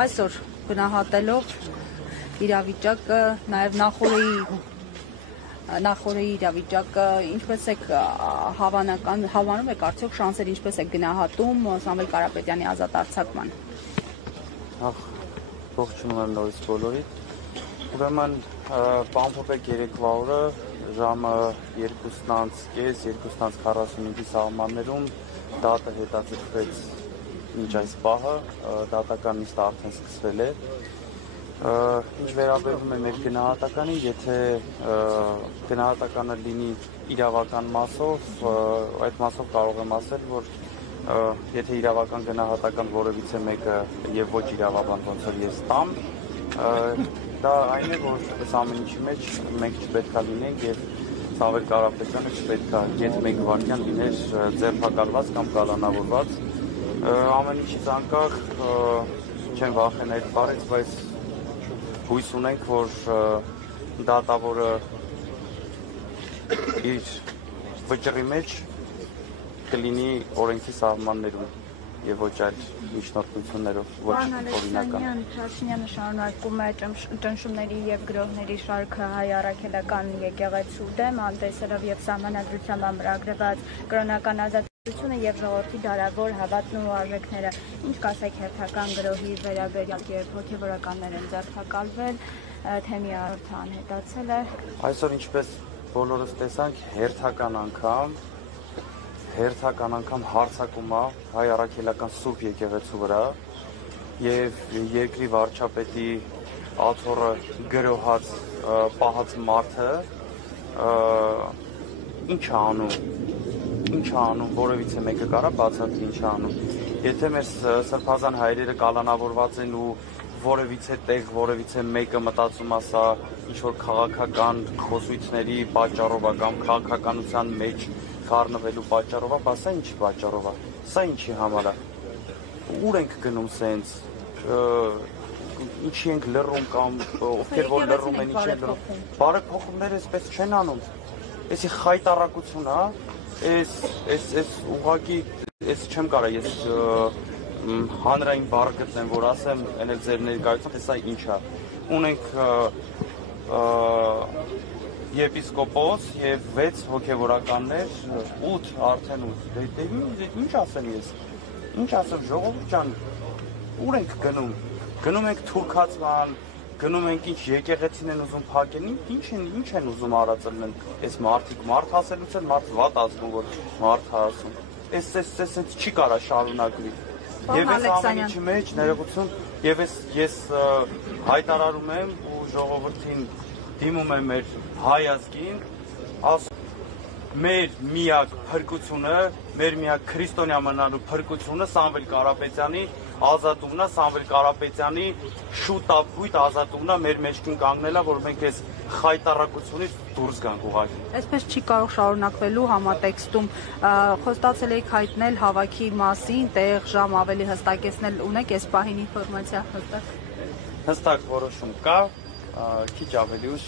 Այսօր գնահատելով իրավիճակը, նաև նախորդի իրավիճակը, ինչպես եք հավանում եք արդյոք շանսեր, ինչպես եք գնահատում Սամվել Կարապետյանի ազատ արձակման։ Ողջունում եմ նորից բոլորիդ։ Ուրեմն բամփոփեք երեկվա օրը ժամը 2:30-2:45-ի սահմաններում դատը հետաձգվեց մինչ այս պահը, դատական նիստը արդեն սկսվել է։ Ինչ վերաբերում է մեր գնահատականին, եթե գնահատականը լինի իրավական մասով, այդ մասով կարող եմ ասել, որ եթե իրավական գնահատական որևիցե մեկը եւ ոչ իրավաբան ոնց որ ես տամ, դա այն է, որ այս ամեն ինչի մեջ մենք չպետք է լինենք եւ Սամվել Կարապետյանը չպետք է երբ մեկ վարքյան լիներ ձերբակալված կամ կալանավորված։ Ամեն ինչից անկախ չեմ վախենա այդ բառից, բայց հույս ունենք, որ դատավորը իր վճռի մեջ կլինի օրենքի սահմաններում եւ ոչ այլ միջնորդություններով, ոչ օրինական։ Փաշինյանը շարունակում է ճնշումների եւ գրոհների շարքը հայ առաքելական եկեղեցու դեմ, անտեսելով եւ սահմանադրությամբ ամրագրված կրոնական ազատությունը եւ ժողովրդի դարավոր հավատն ու արժեքները։ Ինչ կասեք հերթական գրոհի վերաբերյալ, երբ հոգեվորականներ են ձերբակալվել, թեմի արդյունքը անհետացել է։ Այսօր ինչպես բոլորս տեսանք, հերթական անգամ հարձակում է հայ առաքելական Սուրբ եկեղեցու վրա եւ երկրի վարչապետի աթոռը գրոհած պահած մարդը ինչ է անում, որևիցե մեկը կարա բացատրի ինչ է անում։ Եթե մեր սրբազան հայրերը կալանավորված են ու որևիցե տեղ, որևիցե մեկը մտածում է սա ինչ որ քաղաքական խոսույցների պատճառով է կամ քաղաքականության մեջ խառնվելու պատճառով է, բա սա ինչի պատճառով է, սա ինչի համար է, ուր ենք գնում սենց, ինչի ենք լռում կամ ովքեր որ լռում են, ինչ են լռում, բարեփոխումները այսպես չեն անում, էսի խայտառակություն է, այս ուղղակի, այս չեմ կարա ես հանրային բառ գտնեմ, որ ասեմ, այն էլ ձեր ներկայությամբ, սա ինչ է, ունենք եպիսկոպոս եւ 6 հոգեվորականներ, 8 արդեն 8, ինչ ասեմ ես, ինչ ասեմ ժողովուրդ ջան, ուր ենք գնում ենք թուրքացման, գնում ենք ինչ եկեղեցին են ուզում փակել, ինչ են ուզում արածելն այս մարդիկ, մարդ ասելուց են մարդ վատ ասում, որ մարդ ասում, այս չի կարա շարունակվի։ Եվ այս ամեն ինչի մեջ ներողություն, եւ ես հայտարարում եմ ու ժողովրդին դիմում եմ մեր հայ ազգին, ասում մեր միակ փրկությունը, մեր միակ քրիստոնյա մնալու փրկությունը Սամվել Կարապետյանի ազատումն է, Սամվել Կարապետյանի շուտապույտ ազատումն է, մեր մեջքին կանգնելա, որ մենք այս խայտառակությունից դուրս գանք ուղղակի։ Այսպես չի կարող շարունակվելու համատեքստում խոստացել եք հայտնել հավաքի մասին, տեղ, ժամ ավելի հստակեցնել, ունեք այս պահին ինֆորմացիա հստակ որոշում կա, քիչ ավելի ուշ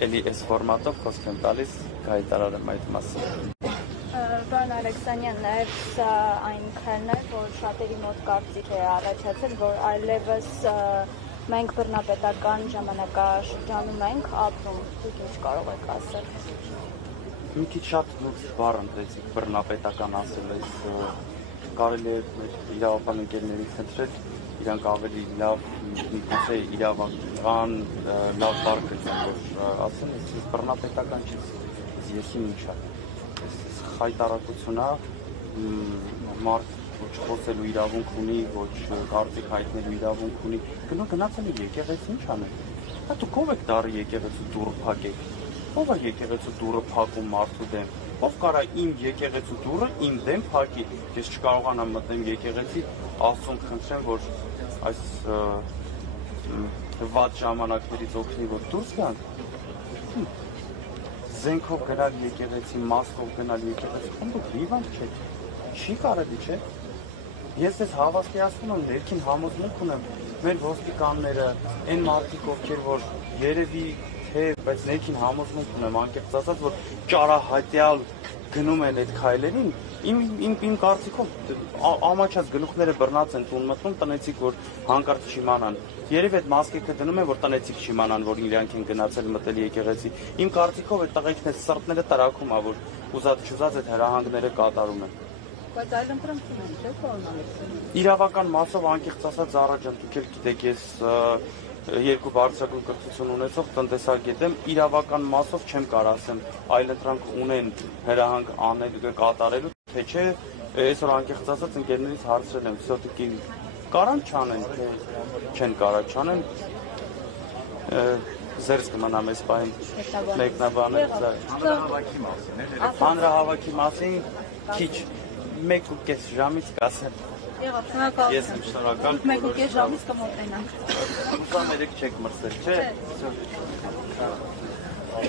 էլի այս ֆորմատով խոսք եմ տալիս, կհայտարարեմ այդ մասին։ Պարոն Ալեքսանյան, նաև սա այն քայլն է, որ շատերի մոտ կարծիք է առաջացել, որ այլևս մենք բռնապետական ժամանակաշրջանում ենք ապրում, դուք ինչ կարող եք ասել։ Մի քիչ շատ լուրջ բառ ընտրեցիք բռնապետական ասել, այս կարելի է իրավապան ընկերներին խնդրել, իրանք ավելի լավ միգուցե իրավական լավ բառ գտնեն, որ ասեն, այս բռնապետական չի, եսին ինչ է, խայտառակություն է, մարդ ոչ խոսելու իրավունք ունի, ոչ կարծիք հայտնելու իրավունք ունի, գնացել եք եկեղեցի ինչ անեք, դուք ով եք դառը եկեղեցու դուռը փակեք, ով է եկեղեցու դուռը փակում մարդու դեմ, ով կարա իմ եկեղեցու դուռը իմ դեմ փակի, ես չկարողանամ մտնեմ եկեղեցի, Աստծուն խնդրեմ, որ այս վատ ժամանակներից օգնի, որ դուրս գանք, զենքով գնալ եկեղեցի, մասկով գնալ եկեղեցի, դուք հիվանդ չեք, չի կարելի չէ, ես ես հավաստիացնում եմ, ներքին համոզմունք ունեմ, մեր ոստիկանները, այն մարդիկ ովքեր, որ երևի թե, բայց ներքին համոզմունք ունեմ, անկեղծ ասած, որ ճարահատյալ գնում են այդ քայլերին, Իմ կարծիքով ամաչած գլուխները բռնած են տուն մտնում, տնեցիք որ հանկարծ չիմանան։ Երևի այդ մասկեքը դնում են, որ տնեցիք չիմանան, որ իրանք են գնացել մտել եկեղեցի։ Իմ կարծիքով այդ տղեկներ սրտները տրաքում ա, որ ուզած-չուզած այդ հրահանգները կատարում են։ Բայց այլ ընտրություն են, չէ՞, կողմնալիք։ Իրավական մասով անկեղծ ասած առաջ դուք էլ գիտեք, ես երկու բարձրագույն կրթություն ունեցող տնտեսագետ եմ, իրավական մասով չեմ կարող ասեմ, այլ ընտրանք ունեն հրահանգ անել կատարելու, թե չէ, այսօր անկեղծ ասած ընկերներից հարցրել եմ, սոտիկի կարան չանեն, թե չեն կարող չանեն, զերծ կմնամ այս պահին մեկնաբանել։ Հանրահավաքի մասին քիչ 1.5 ժամից կասեմ։ Եղավ, շնորհակալ։ Ես եմ շնորհակալ։ 1.5 ժամից կմոտենանք։ Ուզամ երեք չեք մրսել, չէ՞։